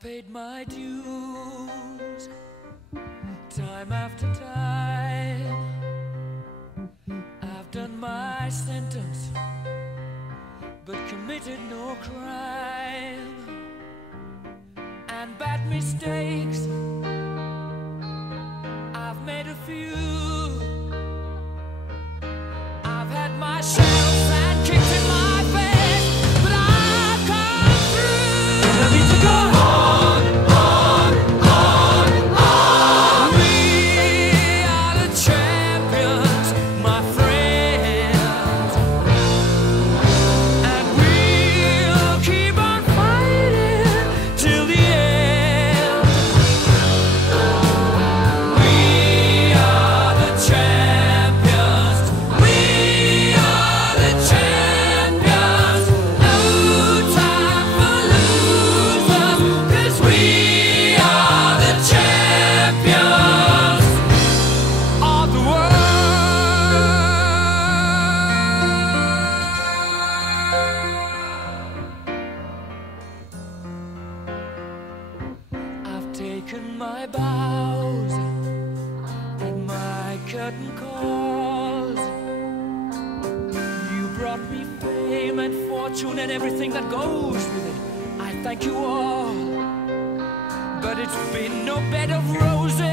paid my dues time after time. I've done my sentence, but committed no crime. And bad mistakes, I've made a few. I've had my share of sand kicked in my face, but I've come through. I need to go on, on, on, on. We are the champions, my friends, and we'll keep on fighting till the end. We are the champions. We are the champions. No time for losers, 'cause we are the champions of the world. I've taken my bows and my curtain calls. You brought me fame and fortune and everything that goes with it. I thank you all, but it's been no bed of roses.